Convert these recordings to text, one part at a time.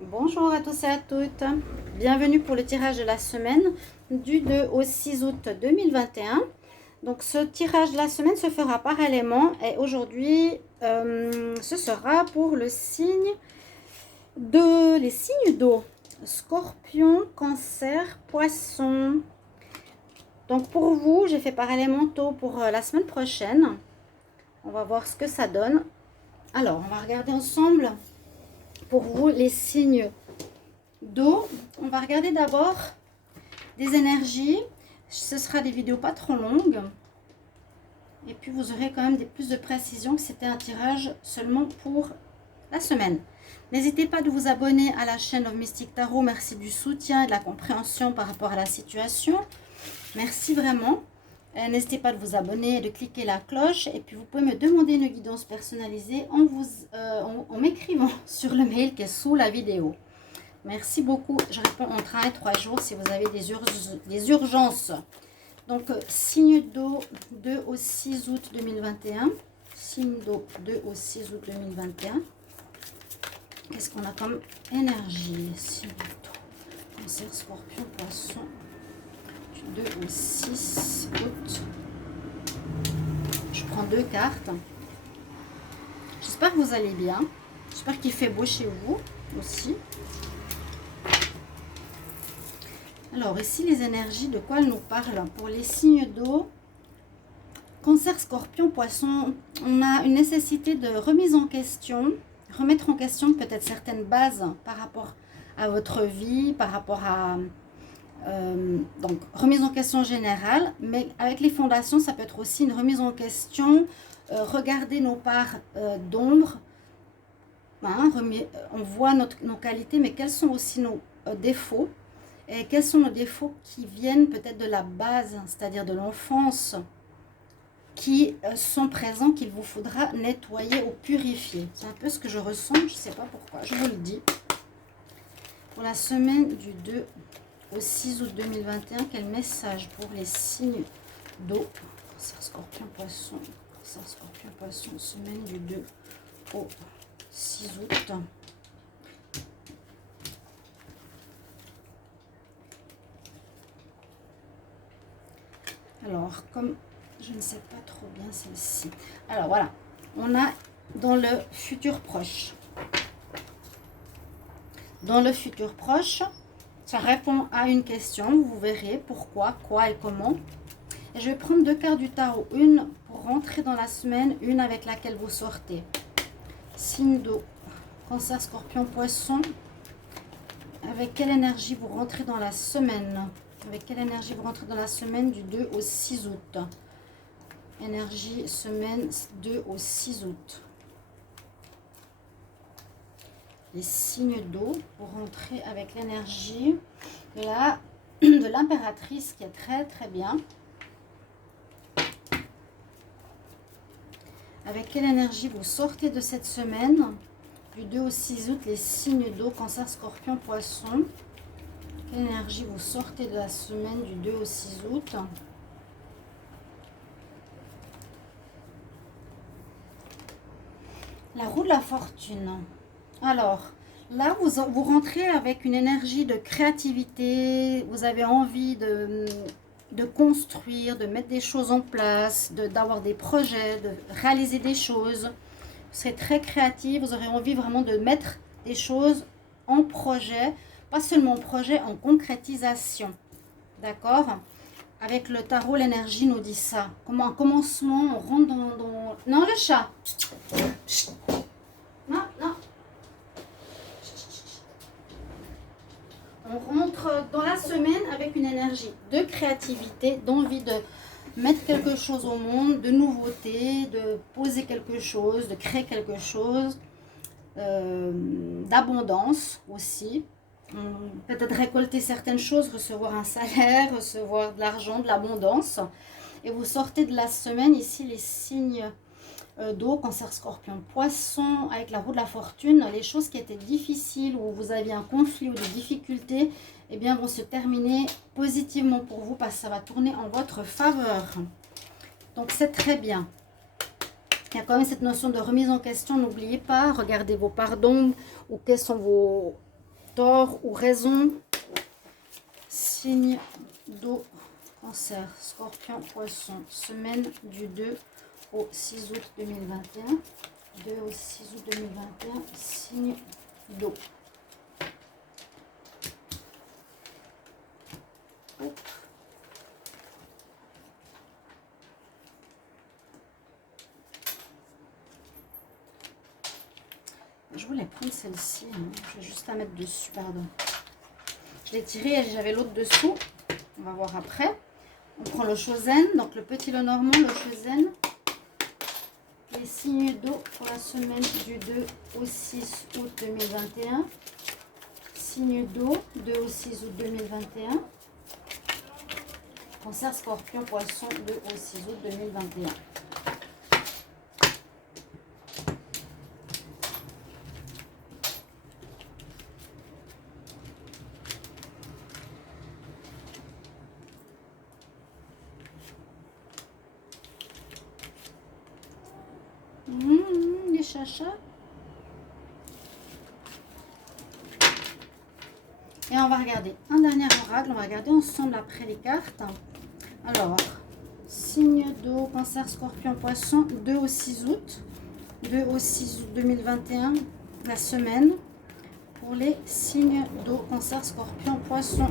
Bonjour à tous et à toutes, bienvenue pour le tirage de la semaine du 2 au 6 août 2021. Donc ce tirage de la semaine se fera par élément et aujourd'hui ce sera pour les signes d'eau, Scorpion, Cancer, Poisson. Donc pour vous, j'ai fait par élémentaux pour la semaine prochaine. On va voir ce que ça donne. Alors, on va regarder ensemble pour vous les signes d'eau. On va regarder d'abord des énergies. Ce sera des vidéos pas trop longues. Et puis vous aurez quand même plus de précision que c'était un tirage seulement pour la semaine. N'hésitez pas de vous abonner à la chaîne Love Mystic Tarot. Merci du soutien et de la compréhension par rapport à la situation. Merci vraiment. N'hésitez pas de vous abonner et de cliquer la cloche. Et puis vous pouvez me demander une guidance personnalisée en m'écrivant sur le mail qui est sous la vidéo. Merci beaucoup. Je réponds en 1 et 3 jours si vous avez des urgences. Donc, signe d'eau 2 au 6 août 2021. Signe d'eau 2 au 6 août 2021. Qu'est-ce qu'on a comme énergie? Signe d'eau. Cancer, Scorpion, Poisson. Du 2 au 6 août. Je prends 2 cartes. J'espère que vous allez bien. J'espère qu'il fait beau chez vous aussi. Alors, ici, les énergies, de quoi elles nous parlent? Pour les signes d'eau, Cancer, Scorpion, Poisson, on a une nécessité de remise en question, remettre en question peut-être certaines bases par rapport à votre vie, par rapport à... donc, remise en question générale, mais avec les fondations, ça peut être aussi une remise en question, regarder nos parts d'ombre, hein, on voit nos qualités, mais quels sont aussi nos défauts? Et quels sont nos défauts qui viennent peut-être de la base, c'est-à-dire de l'enfance, qui sont présents, qu'il vous faudra nettoyer ou purifier. C'est un peu ce que je ressens, je ne sais pas pourquoi, je vous le dis. Pour la semaine du 2 au 6 août 2021, quel message pour les signes d'eau? Cancer, Scorpion, Poisson. Cancer, Scorpion, Poisson, semaine du 2 au 6 août. Alors, comme je ne sais pas trop bien celle-ci. Alors, voilà. On a dans le futur proche. Dans le futur proche, ça répond à une question. Vous verrez pourquoi, quoi et comment. Et je vais prendre 2 cartes du tarot. Une pour rentrer dans la semaine, une avec laquelle vous sortez. Signe d'eau. Cancer, Scorpion, Poisson. Avec quelle énergie vous rentrez dans la semaine? Avec quelle énergie vous rentrez dans la semaine du 2 au 6 août? Énergie semaine 2 au 6 août. Les signes d'eau pour rentrer avec l'énergie de l'impératrice qui est très très bien. Avec quelle énergie vous sortez de cette semaine du 2 au 6 août, les signes d'eau, Cancer, Scorpion, Poisson. Quelle énergie vous sortez de la semaine du 2 au 6 août? La roue de la fortune. Alors, là, vous rentrez avec une énergie de créativité. Vous avez envie de construire, de mettre des choses en place, d'avoir des projets, de réaliser des choses. Vous serez très créatif. Vous aurez envie vraiment de mettre des choses en projet. Pas seulement en projet, en concrétisation. D'accord? Avec le tarot, l'énergie nous dit ça. Comme un commencement, on rentre dans... Non, le chat. Chut. Non, non. On rentre dans la semaine avec une énergie de créativité, d'envie de mettre quelque chose au monde, de nouveauté, de poser quelque chose, de créer quelque chose, d'abondance aussi. Peut-être récolter certaines choses, recevoir un salaire, recevoir de l'argent, de l'abondance. Et vous sortez de la semaine ici les signes d'eau, Cancer, Scorpion, Poisson, avec la roue de la fortune. Les choses qui étaient difficiles, où vous aviez un conflit ou des difficultés, eh bien vont se terminer positivement pour vous parce que ça va tourner en votre faveur. Donc c'est très bien. Il y a quand même cette notion de remise en question. N'oubliez pas, regardez vos parts d'ombre ou quels sont tort ou raison. Signe d'eau, Cancer, Scorpion, Poisson, semaine du 2 au 6 août 2021. 2 au 6 août 2021, signe d'eau. Je voulais prendre celle-ci, hein. Je vais juste la mettre dessus, pardon. Je l'ai tirée et j'avais l'autre dessous. On va voir après. On prend le Chosen, donc le petit le normand, le Chosen. Les signes d'eau pour la semaine du 2 au 6 août 2021. Signe d'eau, 2 au 6 août 2021. Cancer, Scorpion, Poisson, 2 au 6 août 2021. Les chachas. Et on va regarder un dernier oracle. On va regarder ensemble après les cartes. Alors, signe d'eau, Cancer, Scorpion, Poisson, 2 au 6 août. 2 au 6 août 2021, la semaine. Pour les signes d'eau, Cancer, Scorpion, Poisson.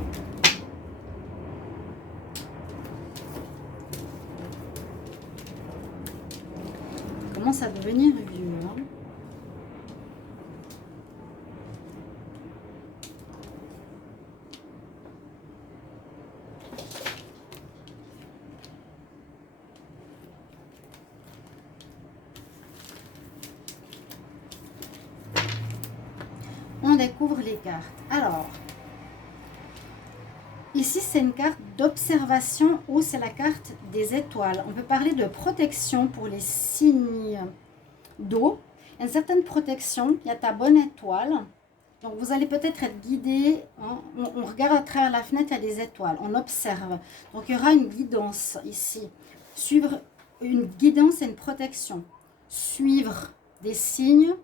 Commence à devenir vieux. Hein. On découvre les cartes. Alors, ici c'est une carte d'observation ou c'est la carte des étoiles. On peut parler de protection pour les signes d'eau. Il y a une certaine protection, il y a ta bonne étoile. Donc vous allez peut-être être guidé, hein. On regarde à travers la fenêtre, il y a des étoiles, on observe. Donc il y aura une guidance ici. Suivre une guidance et une protection. Suivre des signes,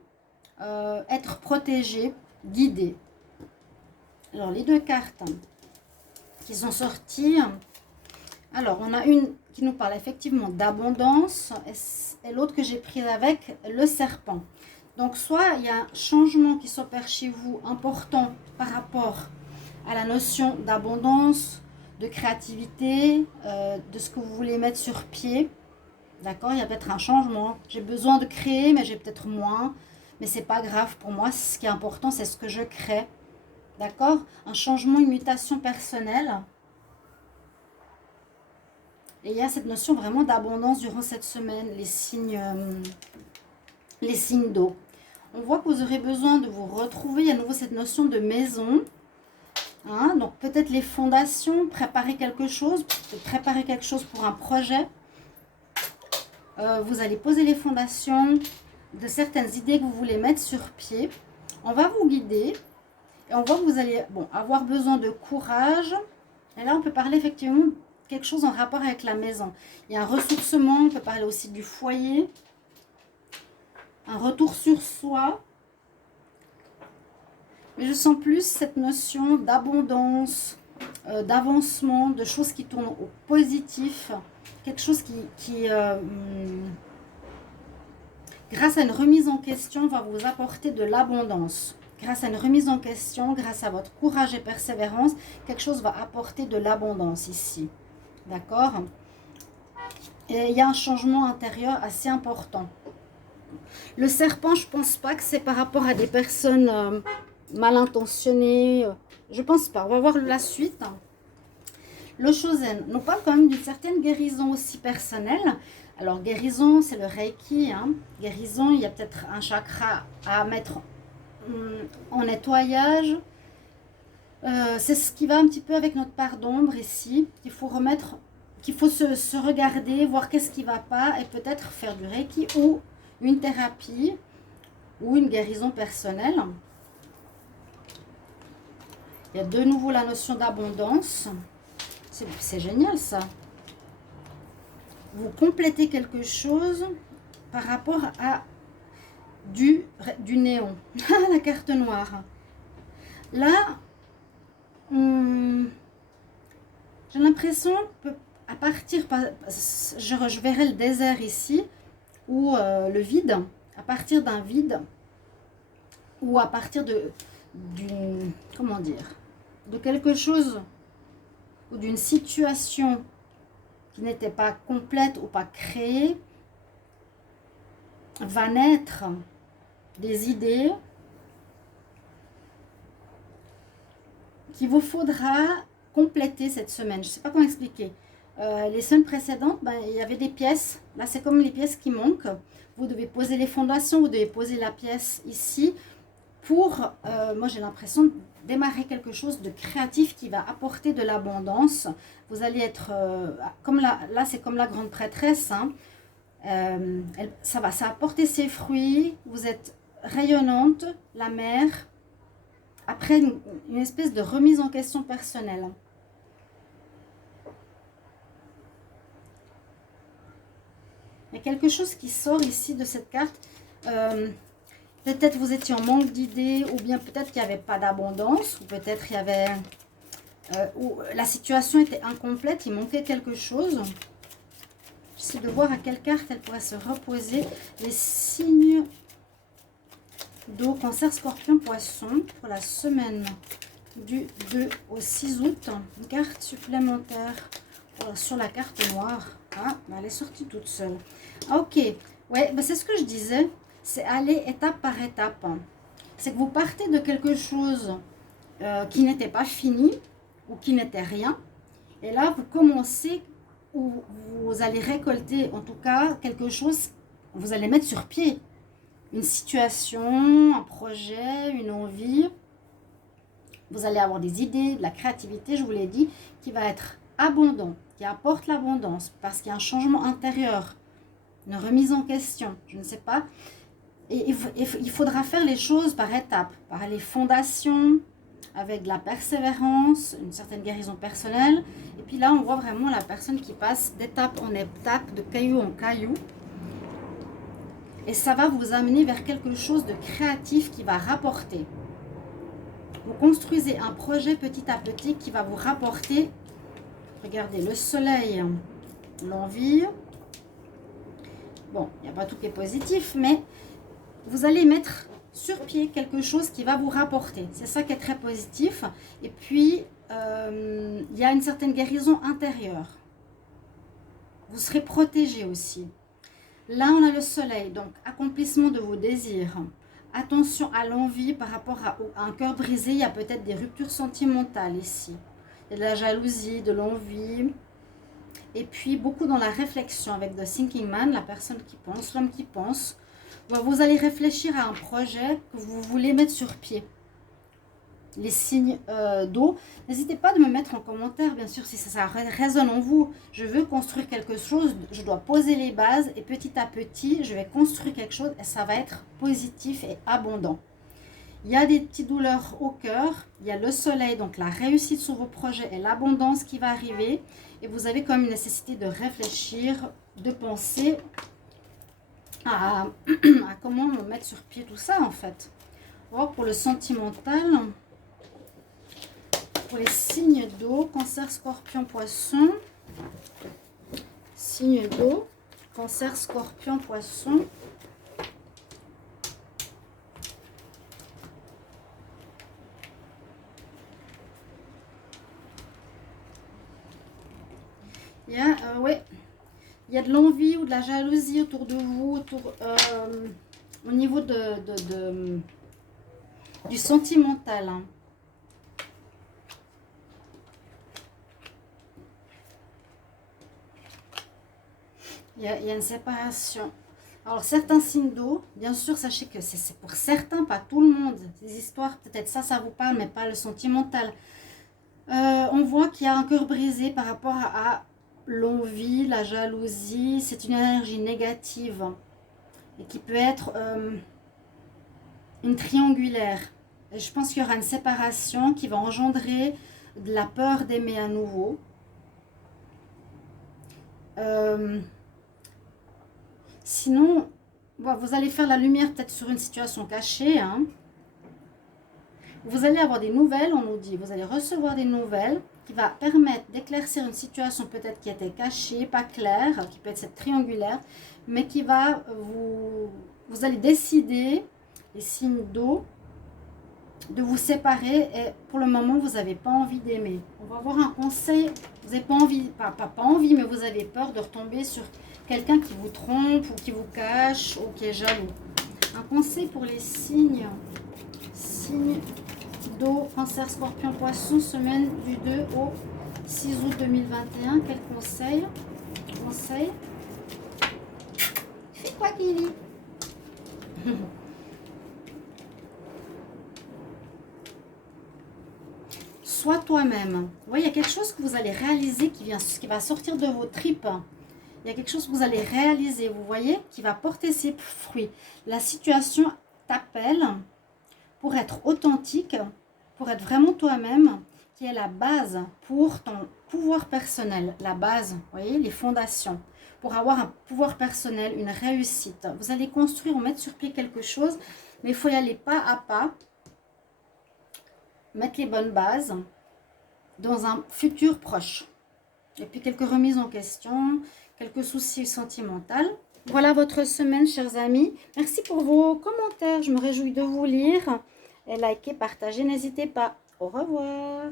être protégé, guidé. Alors les deux cartes qui sont sorties. Alors on a une qui nous parle effectivement d'abondance et l'autre que j'ai prise avec le serpent. Donc soit il y a un changement qui s'opère chez vous important par rapport à la notion d'abondance, de créativité, de ce que vous voulez mettre sur pied. D'accord, il y a peut-être un changement. J'ai besoin de créer, mais j'ai peut-être moins. Mais c'est pas grave pour moi. Ce qui est important, c'est ce que je crée. D'accord, un changement, une mutation personnelle. Et il y a cette notion vraiment d'abondance durant cette semaine, les signes d'eau. On voit que vous aurez besoin de vous retrouver. Il y a à nouveau cette notion de maison. Hein, donc peut-être les fondations, préparer quelque chose pour un projet. Vous allez poser les fondations de certaines idées que vous voulez mettre sur pied. On va vous guider. Et on voit que vous allez avoir besoin de courage. Et là, on peut parler effectivement quelque chose en rapport avec la maison. Il y a un ressourcement, on peut parler aussi du foyer. Un retour sur soi. Mais je sens plus cette notion d'abondance, d'avancement, de choses qui tournent au positif. Quelque chose qui grâce à une remise en question, va vous apporter de l'abondance. Grâce à une remise en question, grâce à votre courage et persévérance, quelque chose va apporter de l'abondance ici. D'accord? Et il y a un changement intérieur assez important. Le serpent, je ne pense pas que c'est par rapport à des personnes mal intentionnées. Je ne pense pas. On va voir la suite. Le Chosen nous parle quand même d'une certaine guérison aussi personnelle. Alors, guérison, c'est le Reiki. Hein. Guérison, il y a peut-être un chakra à mettre en nettoyage. C'est ce qui va un petit peu avec notre part d'ombre ici. Il faut remettre, qu'il faut se regarder, voir qu'est-ce qui ne va pas et peut-être faire du Reiki ou une thérapie ou une guérison personnelle. Il y a de nouveau la notion d'abondance. C'est génial ça. Vous complétez quelque chose par rapport à du néon. La carte noire. Là, j'ai l'impression que à partir, je verrai le désert ici, ou le vide, à partir d'un vide, ou à partir d'une, comment dire, de quelque chose, ou d'une situation qui n'était pas complète ou pas créée, va naître des idées qu'il vous faudra compléter cette semaine. Je ne sais pas comment expliquer. Les semaines précédentes, il y avait des pièces. Là, c'est comme les pièces qui manquent. Vous devez poser les fondations, vous devez poser la pièce ici pour, moi j'ai l'impression, de démarrer quelque chose de créatif qui va apporter de l'abondance. Vous allez être, comme là c'est comme la grande prêtresse, hein. Ça va apporter ses fruits. Vous êtes rayonnante, la mère, après une espèce de remise en question personnelle. Il y a quelque chose qui sort ici de cette carte. Peut-être vous étiez en manque d'idées, ou bien peut-être qu'il n'y avait pas d'abondance, ou peut-être il y avait... où la situation était incomplète, il manquait quelque chose. J'essaie de voir à quelle carte elle pourrait se reposer. Les signes d'eau, Cancer, Scorpion, Poisson, pour la semaine du 2 au 6 août. Une carte supplémentaire sur la carte noire. Ah, elle est sortie toute seule. Ok, ouais, c'est ce que je disais. C'est aller étape par étape. C'est que vous partez de quelque chose qui n'était pas fini ou qui n'était rien. Et là, vous commencez, ou vous allez récolter en tout cas quelque chose, vous allez mettre sur pied. Une situation, un projet, une envie. Vous allez avoir des idées, de la créativité, je vous l'ai dit, qui va être abondant, qui apporte l'abondance, parce qu'il y a un changement intérieur, une remise en question, je ne sais pas. Et il faudra faire les choses par étapes, par les fondations, avec de la persévérance, une certaine guérison personnelle. Et puis là, on voit vraiment la personne qui passe d'étape en étape, de caillou en caillou. Et ça va vous amener vers quelque chose de créatif qui va rapporter. Vous construisez un projet petit à petit qui va vous rapporter, regardez, le soleil, l'envie. Bon, il n'y a pas tout qui est positif, mais vous allez mettre sur pied quelque chose qui va vous rapporter. C'est ça qui est très positif. Et puis, il y a une certaine guérison intérieure. Vous serez protégé aussi. Là, on a le soleil, donc accomplissement de vos désirs. Attention à l'envie par rapport à un cœur brisé. Il y a peut-être des ruptures sentimentales ici. Il y a de la jalousie, de l'envie. Et puis, beaucoup dans la réflexion avec The Thinking Man, la personne qui pense, l'homme qui pense. Vous allez réfléchir à un projet que vous voulez mettre sur pied. Les signes d'eau. N'hésitez pas de me mettre en commentaire, bien sûr, si ça résonne en vous. Je veux construire quelque chose, je dois poser les bases et petit à petit, je vais construire quelque chose et ça va être positif et abondant. Il y a des petites douleurs au cœur, il y a le soleil, donc la réussite sur vos projets et l'abondance qui va arriver. Et vous avez comme une nécessité de réfléchir, de penser à comment mettre sur pied tout ça en fait. On va voir pour le sentimental. Pour les signes d'eau, Cancer, Scorpion, Poisson. Signes d'eau, Cancer, Scorpion, Poisson. Il y a, il y a de l'envie ou de la jalousie autour de vous, au niveau du sentimental. Hein. Il y a une séparation. Alors, certains signes d'eau, bien sûr, sachez que c'est pour certains, pas tout le monde. Ces histoires, peut-être ça vous parle, mais pas le sentimental. On voit qu'il y a un cœur brisé par rapport à l'envie, la jalousie. C'est une énergie négative et qui peut être une triangulaire. Et je pense qu'il y aura une séparation qui va engendrer de la peur d'aimer à nouveau. Sinon, vous allez faire la lumière peut-être sur une situation cachée. Hein. vous allez avoir des nouvelles, on nous dit, vous allez recevoir des nouvelles qui va permettre d'éclaircir une situation peut-être qui était cachée, pas claire, qui peut être cette triangulaire, mais qui va vous allez décider, les signes d'eau, de vous séparer et pour le moment, vous n'avez pas envie d'aimer. On va avoir un conseil, vous n'avez pas envie, pas envie, mais vous avez peur de retomber sur quelqu'un qui vous trompe ou qui vous cache ou qui est jaloux. Un conseil pour les signes d'eau, cancer, scorpion, poisson, semaine du 2 au 6 août 2021. Quel conseil? Fais quoi, Kili? Sois toi-même. Vous voyez, il y a quelque chose que vous allez réaliser qui va sortir de vos tripes. Il y a quelque chose que vous allez réaliser, vous voyez, qui va porter ses fruits. La situation t'appelle pour être authentique, pour être vraiment toi-même, qui est la base pour ton pouvoir personnel. La base, vous voyez, les fondations. Pour avoir un pouvoir personnel, une réussite. Vous allez construire ou mettre sur pied quelque chose, mais il faut y aller pas à pas. Mettre les bonnes bases dans un futur proche. Et puis quelques remises en question, quelques soucis sentimentaux. Voilà votre semaine, chers amis. Merci pour vos commentaires. Je me réjouis de vous lire. Et likez, partagez, n'hésitez pas. Au revoir.